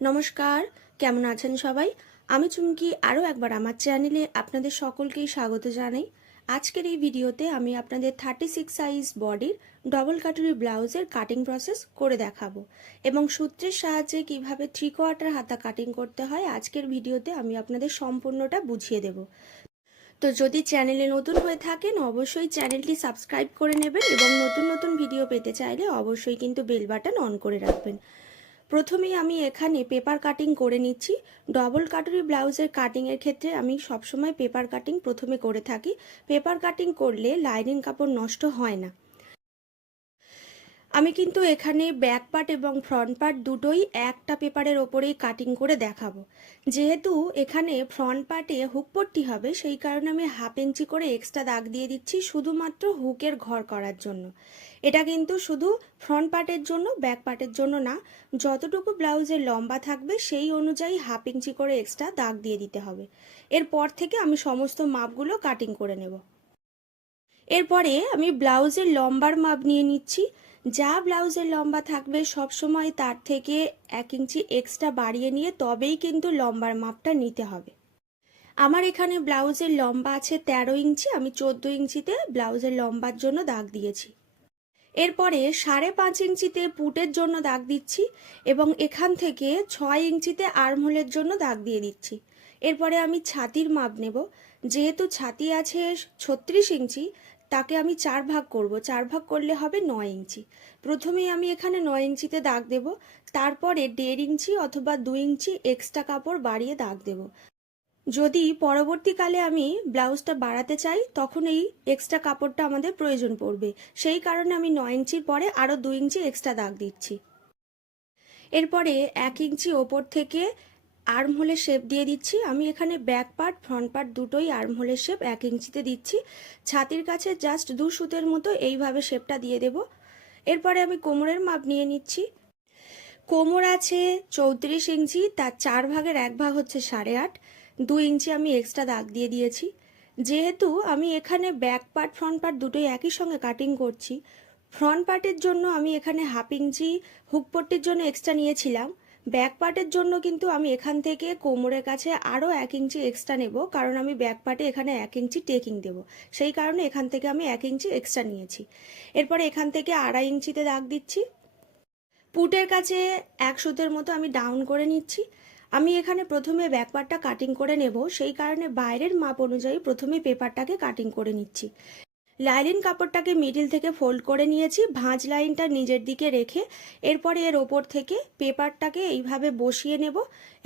নমস্কার, কেমন আছেন সবাই? আমি চুমকি আরও একবার আমার চ্যানেলে আপনাদের সকলকেই স্বাগত জানাই। আজকের এই ভিডিওতে আমি আপনাদের থার্টি সিক্স সাইজ বডির ডবল কাটুরি ব্লাউজের কাটিং প্রসেস করে দেখাবো এবং সূত্রের সাহায্যে কীভাবে থ্রি কোয়ার্টার হাতা কাটিং করতে হয় আজকের ভিডিওতে আমি আপনাদের সম্পূর্ণটা বুঝিয়ে দেব। তো যদি চ্যানেলে নতুন হয়ে থাকেন, অবশ্যই চ্যানেলটি সাবস্ক্রাইব করে নেবেন এবং নতুন নতুন ভিডিও পেতে চাইলে অবশ্যই কিন্তু বেল বাটন অন করে রাখবেন। প্রথমেই আমি এখানে পেপার কাটিং করে নিচ্ছি। ডবল কাটুরি ব্লাউজের কাটিংয়ের ক্ষেত্রে আমি সবসময় পেপার কাটিং প্রথমে করে থাকি। পেপার কাটিং করলে লাইনিং কাপড় নষ্ট হয় না। আমি কিন্তু এখানে ব্যাক পার্ট এবং ফ্রন্ট পার্ট দুটোই একটা পেপারের ওপরেই কাটিং করে দেখাবো। যেহেতু এখানে ফ্রন্ট পার্টে হুক পট্টি হবে, সেই কারণে আমি হাফ ইঞ্চি করে এক্সট্রা দাগ দিয়ে দিচ্ছি শুধুমাত্র হুকের ঘর করার জন্য। এটা কিন্তু শুধু ফ্রন্ট পার্টের জন্য ব্যাক পার্টের জন্য না, যতটুকু ব্লাউজের লম্বা থাকবে সেই অনুযায়ী হাফ ইঞ্চি করে এক্সট্রা দাগ দিয়ে দিতে হবে। এরপর থেকে আমি সমস্ত মাপগুলো কাটিং করে নেব। এরপরে আমি ব্লাউজের লম্বার মাপ নিয়ে নিচ্ছি। যা ব্লাউজের লম্বা থাকবে সব সময় তার থেকে এক ইঞ্চি এক্সট্রা বাড়িয়ে নিয়ে তবেই কিন্তু লম্বার মাপটা নিতে হবে। আমার এখানে ব্লাউজের লম্বা আছে তেরো ইঞ্চি, আমি চোদ্দ ইঞ্চিতে ব্লাউজের লম্বার জন্য দাগ দিয়েছি। এরপরে সাড়ে পাঁচ ইঞ্চিতে পুটের জন্য দাগ দিচ্ছি এবং এখান থেকে ছয় ইঞ্চিতে আর্মহোলের জন্য দাগ দিয়ে দিচ্ছি। এরপরে আমি ছাতির মাপ নেব। যেহেতু ছাতি আছে ছত্রিশ ইঞ্চি তাকে আমি চার ভাগ করব। চার ভাগ করলে হবে নয় ইঞ্চি। প্রথমেই আমি এখানে নয় ইঞ্চিতে দাগ দেব। তারপরে দেড় ইঞ্চি অথবা দু ইঞ্চি এক্সট্রা কাপড় বাড়িয়ে দাগ দেব। যদি পরবর্তীকালে আমি ব্লাউজটা বাড়াতে চাই, তখন এই এক্সট্রা কাপড়টা আমাদের প্রয়োজন পড়বে। সেই কারণে আমি নয় ইঞ্চির পরে আরও দু ইঞ্চি এক্সট্রা দাগ দিচ্ছি। এরপরে এক ইঞ্চি ওপর থেকে আর্ম হোলের শেপ দিয়ে দিচ্ছি। আমি এখানে ব্যাক পার্ট, ফ্রন্ট পার্ট দুটোই আর্ম হোলের শেপ এক ইঞ্চিতে দিচ্ছি। ছাতির কাছে জাস্ট দু সুতের মতো এইভাবে শেপটা দিয়ে দেব। এরপরে আমি কোমরের মাপ নিয়ে নিচ্ছি। কোমর আছে চৌত্রিশ ইঞ্চি, তার চার ভাগের এক ভাগ হচ্ছে সাড়ে আট। দু ইঞ্চি আমি এক্সট্রা দাগ দিয়ে দিয়েছি। যেহেতু আমি এখানে ব্যাক পার্ট, ফ্রন্ট পার্ট দুটোই একই সঙ্গে কাটিং করছি, ফ্রন্ট পার্টের জন্য আমি এখানে হাফ ইঞ্চি হুকপট্টির জন্য এক্সট্রা নিয়েছিলাম। ব্যাক পার্টের জন্য কিন্তু আমি এখান থেকে কোমরের কাছে আরও এক ইঞ্চি এক্সট্রা নেব, কারণ আমি ব্যাক পার্টে এখানে এক ইঞ্চি টেকিং দেব। সেই কারণে এখান থেকে আমি এক ইঞ্চি এক্সট্রা নিয়েছি। এরপরে এখান থেকে আড়াই ইঞ্চিতে দাগ দিচ্ছি। পুটের কাছে এক সুতের মতো আমি ডাউন করে নিচ্ছি। আমি এখানে প্রথমে ব্যাকপার্টটা কাটিং করে নেব, সেই কারণে বাইরের মাপ অনুযায়ী প্রথমে পেপারটাকে কাটিং করে নিচ্ছি। লাইলিন কাপড়টাকে মিডিল থেকে ফোল্ড করে নিয়েছি, ভাঁজ লাইনটা নিজের দিকে রেখে, এরপরে এর ওপর থেকে পেপারটাকে এইভাবে বসিয়ে নেব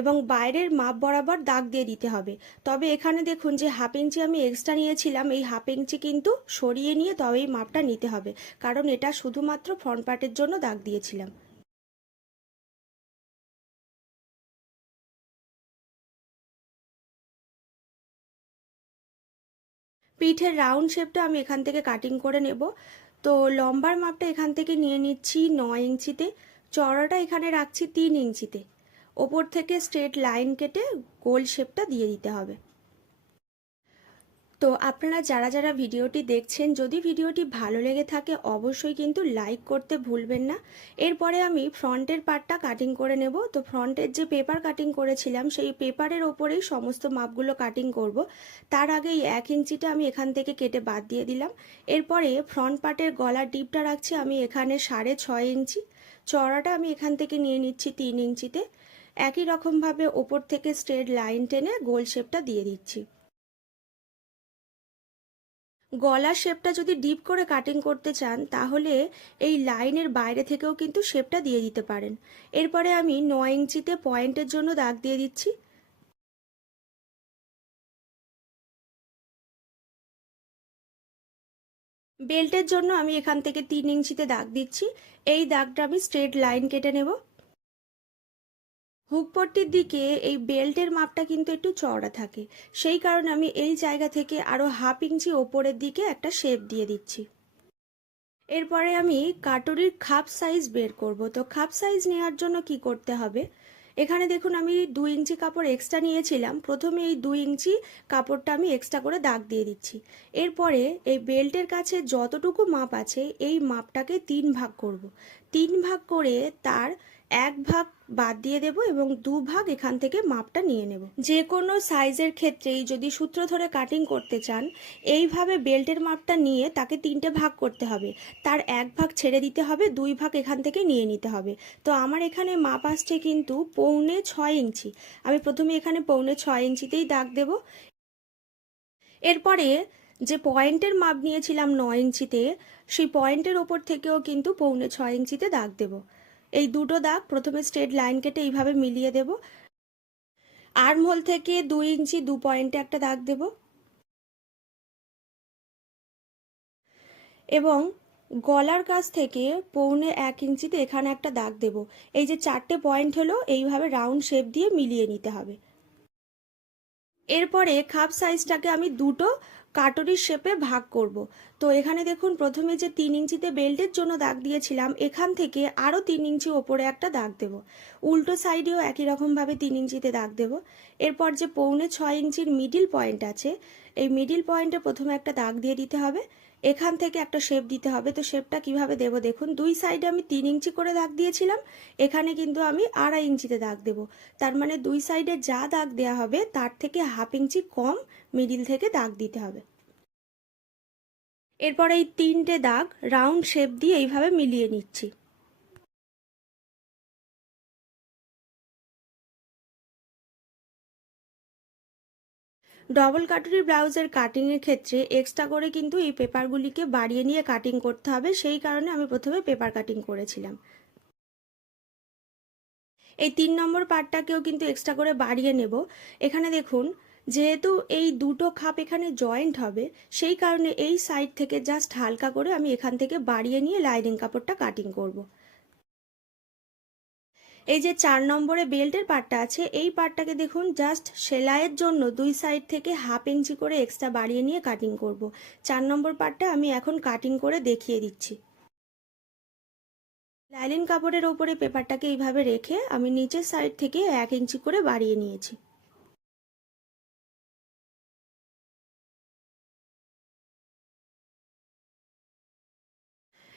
এবং বাইরের মাপ বরাবর দাগ দিয়ে দিতে হবে। তবে এখানে দেখুন যে হাফ ইঞ্চি আমি এক্সট্রা নিয়েছিলাম, এই হাফ ইঞ্চি কিন্তু সরিয়ে নিয়ে তবেই মাপটা নিতে হবে, কারণ এটা শুধুমাত্র ফ্রন্ট পার্টের জন্য দাগ দিয়েছিলাম। পিঠের রাউন্ড শেপটা আমি এখান থেকে কাটিং করে নেব। তো লম্বার মাপটা এখান থেকে নিয়ে নিচ্ছি নয় ইঞ্চিতে। চড়াটা এখানে রাখছি তিন ইঞ্চিতে। ওপর থেকে স্ট্রেট লাইন কেটে গোল শেপটা দিয়ে দিতে হবে। তো আপনারা যারা যারা ভিডিওটি দেখছেন, যদি ভিডিওটি ভালো লেগে থাকে, অবশ্যই কিন্তু লাইক করতে ভুলবেন না। এরপরে আমি ফ্রন্টের পার্টটা কাটিং করে নেব। তো ফ্রন্টের যে পেপার কাটিং করেছিলাম, সেই পেপারের ওপরেই সমস্ত মাপগুলো কাটিং করব। তার আগেই এক ইঞ্চিটা আমি এখান থেকে কেটে বাদ দিয়ে দিলাম। এরপরে ফ্রন্ট পার্টের গলার ডিপটা রাখছি আমি এখানে সাড়ে ছয় ইঞ্চি। চড়াটা আমি এখান থেকে নিয়ে নিচ্ছি তিন ইঞ্চিতে। একই রকমভাবে ওপর থেকে স্ট্রেট লাইন টেনে গোল শেপটা দিয়ে দিচ্ছি। গলার শেপটা যদি ডিপ করে কাটিং করতে চান, তাহলে এই লাইনের বাইরে থেকেও কিন্তু শেপটা দিয়ে দিতে পারেন। এরপরে আমি নয় ইঞ্চিতে পয়েন্টের জন্য দাগ দিয়ে দিচ্ছি। বেল্টের জন্য আমি এখান থেকে তিন ইঞ্চিতে দাগ দিচ্ছি। এই দাগটা আমি স্ট্রেট লাইন কেটে নেব। হুকপট্টির দিকে এই বেল্টের মাপটা কিন্তু একটু চওড়া থাকে। সেই কারণে আমি এই জায়গা থেকে আরও হাফ ইঞ্চি ওপরের দিকে একটা শেপ দিয়ে দিচ্ছি। এরপরে আমি কাটুরির খাপ সাইজ বের করব। তো খাপ সাইজ নেওয়ার জন্য কি করতে হবে? এখানে দেখুন আমি দু ইঞ্চি কাপড় এক্সট্রা নিয়েছিলাম। প্রথমে এই দু ইঞ্চি কাপড়টা আমি এক্সট্রা করে দাগ দিয়ে দিচ্ছি। এরপরে এই বেল্টের কাছে যতটুকু মাপ আছে, এই মাপটাকে তিন ভাগ করব। তিন ভাগ করে তার এক ভাগ বাদ দিয়ে দেব এবং দু ভাগ এখান থেকে মাপটা নিয়ে নেব। যে কোনো সাইজের ক্ষেত্রেই যদি সূত্র ধরে কাটিং করতে চান, এইভাবে বেল্টের মাপটা নিয়ে তাকে তিনটে ভাগ করতে হবে। তার এক ভাগ ছেড়ে দিতে হবে, দুই ভাগ এখান থেকে নিয়ে নিতে হবে। তো আমার এখানে মাপ আসছে কিন্তু পৌনে ছয় ইঞ্চি। আমি প্রথমে এখানে পৌনে ছয় ইঞ্চিতেই দাগ দেব। এরপরে যে পয়েন্টের মাপ নিয়েছিলাম নয় ইঞ্চিতে, সেই পয়েন্টের ওপর থেকেও কিন্তু পৌনে ছয় ইঞ্চিতে দাগ দেব। এই দুটো দাগ প্রথমে স্ট্রেট লাইন কেটে এইভাবে মিলিয়ে দেব। আর্ম হোল থেকে দুই ইঞ্চি, দু পয়েন্টে একটা দাগ দেব। এবং গলার কাছ থেকে পৌনে এক ইঞ্চিতে এখানে একটা দাগ দেব। এই যে চারটে পয়েন্ট হলো, এইভাবে রাউন্ড শেপ দিয়ে মিলিয়ে নিতে হবে। এরপরে খাপ সাইজটাকে আমি দুটো কাটরির শেপে ভাগ করব। তো এখানে দেখুন, প্রথমে যে তিন ইঞ্চিতে বেল্টের জন্য দাগ দিয়েছিলাম, এখান থেকে আরও তিন ইঞ্চি ওপরে একটা দাগ দেব। উল্টো সাইডেও একই রকমভাবে তিন ইঞ্চিতে দাগ দেব। এরপর যে পৌনে ছয় ইঞ্চির মিডিল পয়েন্ট আছে, এই মিডিল পয়েন্টে প্রথমে একটা দাগ দিয়ে দিতে হবে। এখান থেকে একটা শেপ দিতে হবে। তো শেপটা কীভাবে দেব দেখুন? দুই সাইডে আমি তিন ইঞ্চি করে দাগ দিয়েছিলাম। এখানে কিন্তু আমি আড়াই ইঞ্চিতে দাগ দেব। তার মানে দুই সাইডে যা দাগ দেওয়া হবে, তার থেকে হাফ ইঞ্চি কম মিডিল থেকে দাগ দিতে হবে। এরপর এই তিনটে দাগ রাউন্ড শেপ দিয়ে এইভাবে মিলিয়ে নিচ্ছি। ডবল কাটুরি ব্লাউজের কাটিংয়ের ক্ষেত্রে এক্সট্রা করে কিন্তু এই পেপারগুলিকে বাড়িয়ে নিয়ে কাটিং করতে হবে। সেই কারণে আমি প্রথমে পেপার কাটিং করেছিলাম। এই তিন নম্বর পার্টটাকেও কিন্তু এক্সট্রা করে বাড়িয়ে নেব। এখানে দেখুন, যেহেতু এই দুটো খাপ এখানে জয়েন্ট হবে, সেই কারণে এই সাইড থেকে জাস্ট হালকা করে আমি এখান থেকে বাড়িয়ে নিয়ে লাইনিং কাপড়টা কাটিং করব। এই যে চার নম্বরে বেল্টের পার্টটা আছে, এই পার্টটাকে দেখুন জাস্ট সেলাইয়ের জন্য দুই সাইড থেকে হাফ ইঞ্চি করে এক্সট্রা বাড়িয়ে নিয়ে কাটিং করব। চার নম্বর পার্টটা আমি এখন কাটিং করে দেখিয়ে দিচ্ছি লাইলিন কাপড়ের ওপরে পেপারটাকে এইভাবে রেখে আমি নিচের সাইড থেকে এক ইঞ্চি করে বাড়িয়ে নিয়েছি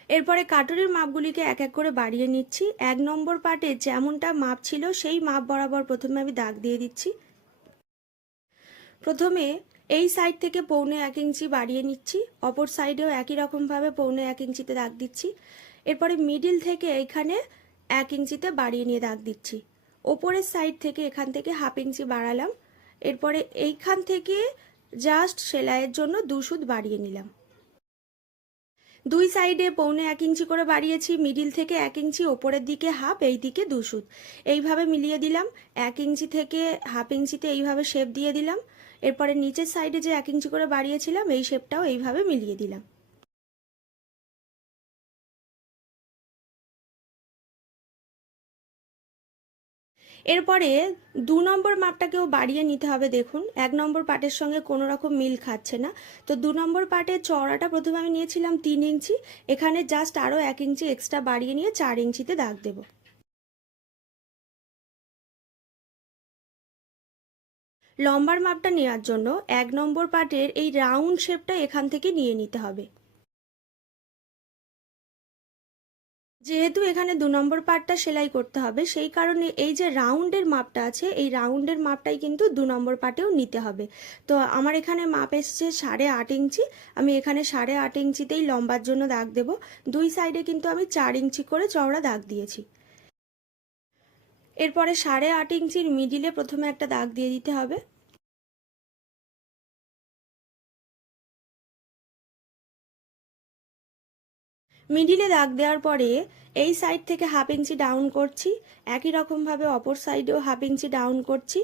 এরপরে কাটুরির মাপগুলিকে এক এক করে বাড়িয়ে নিচ্ছি। এক নম্বর পার্টে যেমনটা মাপ ছিল, সেই মাপ বরাবর প্রথমে আমি দাগ দিয়ে দিচ্ছি। প্রথমে এই সাইড থেকে পৌনে এক ইঞ্চি বাড়িয়ে নিচ্ছি। অপর সাইডেও একই রকমভাবে পৌনে এক ইঞ্চিতে দাগ দিচ্ছি। এরপরে মিডিল থেকে এইখানে এক ইঞ্চিতে বাড়িয়ে নিয়ে দাগ দিচ্ছি। ওপরের সাইড থেকে এখান থেকে হাফ ইঞ্চি বাড়ালাম। এরপরে এইখান থেকে জাস্ট সেলাইয়ের জন্য দু সুদ বাড়িয়ে নিলাম। দুই সাইডে পৌনে এক ইঞ্চি করে বাড়িয়েছি মিডিল থেকে এক ইঞ্চি, ওপরের দিকে হাফ এই দিকে দু সুদ এইভাবে মিলিয়ে দিলাম, এক ইঞ্চি থেকে হাফ ইঞ্চিতে এইভাবে শেপ দিয়ে দিলাম। এরপরে নিচের সাইডে যে এক ইঞ্চি করে বাড়িয়েছিলাম, এই শেপটাও এইভাবে মিলিয়ে দিলাম। এরপরে দু নম্বর মাপটাকেও বাড়িয়ে নিতে হবে, দেখুন। এক নম্বর পাটের সঙ্গে কোনো রকম মিল খাচ্ছে না। তো দু নম্বর পাটের চওড়াটা প্রথমে আমি নিয়েছিলাম তিন ইঞ্চি, এখানে জাস্ট আরও এক ইঞ্চি এক্সট্রা বাড়িয়ে নিয়ে চার ইঞ্চিতে দাগ দেব। লম্বার মাপটা নেওয়ার জন্য এক নম্বর পাটের এই রাউন্ড শেপটা এখান থেকে নিয়ে নিতে হবে। যেহেতু এখানে দু নম্বর পার্টটা সেলাই করতে হবে, সেই কারণে এই যে রাউন্ডের মাপটা আছে, এই রাউন্ডের মাপটাই কিন্তু দু নম্বর পার্টেও নিতে হবে। তো আমার এখানে মাপ এসছে সাড়ে আট ইঞ্চি, আমি এখানে সাড়ে আট ইঞ্চিতেই লম্বার জন্য দাগ দেব। দুই সাইডে কিন্তু আমি চার ইঞ্চি করে চওড়া দাগ দিয়েছি। এরপরে সাড়ে আট ইঞ্চির মিডিলে প্রথমে একটা দাগ দিয়ে দিতে হবে। মিডিলে দাগ দেওয়ার পরে এই সাইড থেকে হাফ ইঞ্চি ডাউন করছি। একই রকমভাবে অপর সাইডেও হাফ ইঞ্চি ডাউন করছি।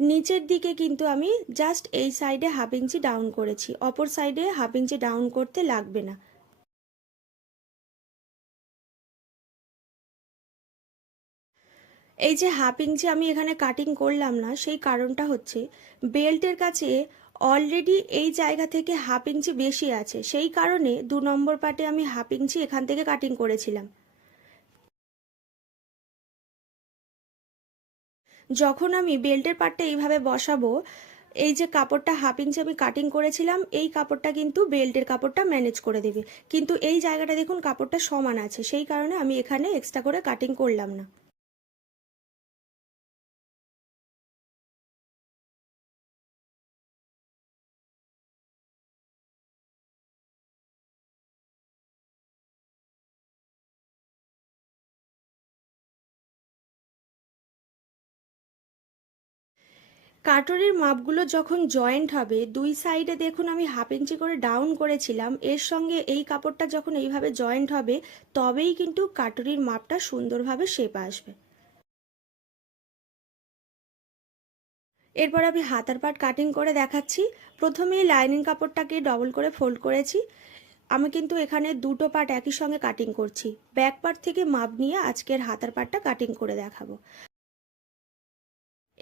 নিচের দিকে কিন্তু আমি জাস্ট এই সাইডে হাফ ইঞ্চি ডাউন করেছি। অপর সাইডে হাফ ইঞ্চি ডাউন করতে লাগবে না। এই যে হাফ ইঞ্চি আমি এখানে কাটিং করলাম না, সেই কারণটা হচ্ছে বেল্টের কাছে অলরেডি এই জায়গা থেকে হাফ ইঞ্চি বেশি আছে। সেই কারণে দু নম্বর পার্টে আমি হাফ ইঞ্চি এখান থেকে কাটিং করেছিলাম। যখন আমি বেল্টের পার্টটা এইভাবে বসাবো, এই যে কাপড়টা হাফ ইঞ্চি আমি কাটিং করেছিলাম, এই কাপড়টা কিন্তু বেল্টের কাপড়টা ম্যানেজ করে দেবে। কিন্তু এই জায়গাটা দেখুন, কাপড়টা সমান আছে। সেই কারণে আমি এখানে এক্সট্রা করে কাটিং করলাম না। কাটরির মাপগুলো যখন জয়েন্ট হবে, দুই সাইডে দেখুন আমি হাফ ইঞ্চি করে ডাউন করেছিলাম। এর সঙ্গে এই কাপড়টা যখন এইভাবে জয়েন্ট হবে, তবেই কিন্তু কাটরির মাপটা সুন্দরভাবে শেপ আসবে। এরপর আমি হাতার পাট কাটিং করে দেখাচ্ছি। প্রথমে লাইনিং কাপড়টাকে ডবল করে ফোল্ড করেছি। আমি কিন্তু এখানে দুটো পার্ট একই সঙ্গে কাটিং করছি। ব্যাক পার্ট থেকে মাপ নিয়ে আজকের হাতার পাটটা কাটিং করে দেখাবো।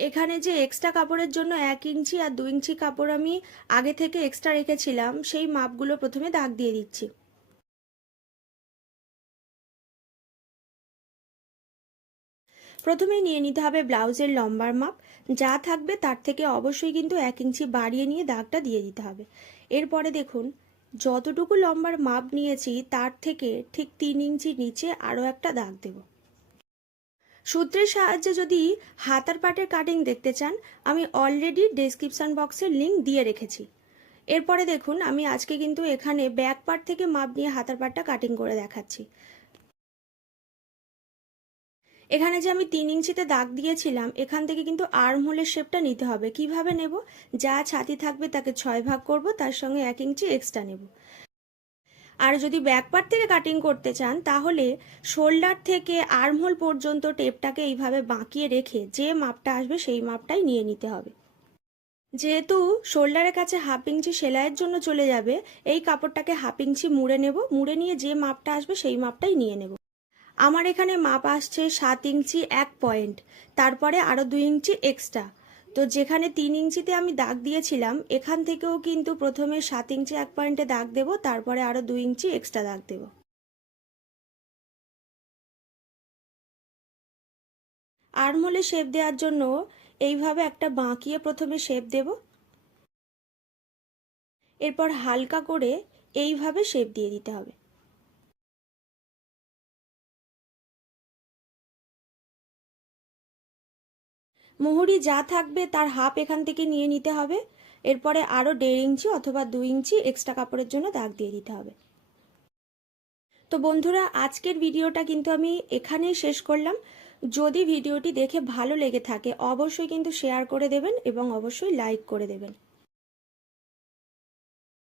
এখানে যে এক্সট্রা কাপড়ের জন্য এক ইঞ্চি আর দু ইঞ্চি কাপড় আমি আগে থেকে এক্সট্রা রেখেছিলাম, সেই মাপগুলো প্রথমে দাগ দিয়ে দিচ্ছি। প্রথমে নিয়ে নিতে হবে ব্লাউজের লম্বার মাপ, যা থাকবে তার থেকে অবশ্যই কিন্তু এক ইঞ্চি বাড়িয়ে নিয়ে দাগটা দিয়ে দিতে হবে। এরপরে দেখুন, যতটুকু লম্বার মাপ নিয়েছি তার থেকে ঠিক তিন ইঞ্চি নিচে আরও একটা দাগ দেব। সূত্রের সাহায্যে যদি হাতার পাটের কাটিং দেখতে চান, আমি অলরেডি ডেসক্রিপশন বক্সের লিঙ্ক দিয়ে রেখেছি। এরপরে দেখুন, আমি আজকে কিন্তু এখানে ব্যাক পার্ট থেকে মাপ নিয়ে হাতার পাটটা কাটিং করে দেখাচ্ছি। এখানে যে আমি তিন ইঞ্চিতে দাগ দিয়েছিলাম, এখান থেকে কিন্তু আর্ম হোলের শেপটা নিতে হবে। কীভাবে নেব? যা ছাতি থাকবে তাকে ছয় ভাগ করব, তার সঙ্গে এক ইঞ্চি এক্সট্রা নেব। আর যদি ব্যাক পার্ট থেকে কাটিং করতে চান, তাহলে শোল্ডার থেকে আর্মহোল পর্যন্ত টেপটাকে এইভাবে বাঁকিয়ে রেখে যে মাপটা আসবে সেই মাপটাই নিয়ে নিতে হবে। যেহেতু শোল্ডারের কাছে হাফ ইঞ্চি সেলাইয়ের জন্য চলে যাবে, এই কাপড়টাকে হাফ ইঞ্চি মুড়ে নেব। মুড়ে নিয়ে যে মাপটা আসবে সেই মাপটাই নিয়ে নেব। আমার এখানে মাপ আসছে সাত ইঞ্চি এক পয়েন্ট তারপরে আরও দুই ইঞ্চি এক্সট্রা তো যেখানে তিন ইঞ্চিতে আমি দাগ দিয়েছিলাম, এখান থেকেও কিন্তু প্রথমে সাত ইঞ্চি এক পয়েন্টে দাগ দেব, তারপরে আরও দুই ইঞ্চি এক্সট্রা দাগ দেব। আর্মহোলে শেপ দেওয়ার জন্য এইভাবে একটা বাঁকিয়ে প্রথমে শেপ দেব। এরপর হালকা করে এইভাবে শেপ দিয়ে দিতে হবে। মুহুরি যা থাকবে তার হাফ এখান থেকে নিয়ে নিতে হবে। এরপরে আরও দেড় ইঞ্চি অথবা দুই ইঞ্চি এক্সট্রা কাপড়ের জন্য দাগ দিয়ে দিতে হবে। তো বন্ধুরা, আজকের ভিডিওটা কিন্তু আমি এখানেই শেষ করলাম। যদি ভিডিওটি দেখে ভালো লেগে থাকে, অবশ্যই কিন্তু শেয়ার করে দেবেন এবং অবশ্যই লাইক করে দেবেন।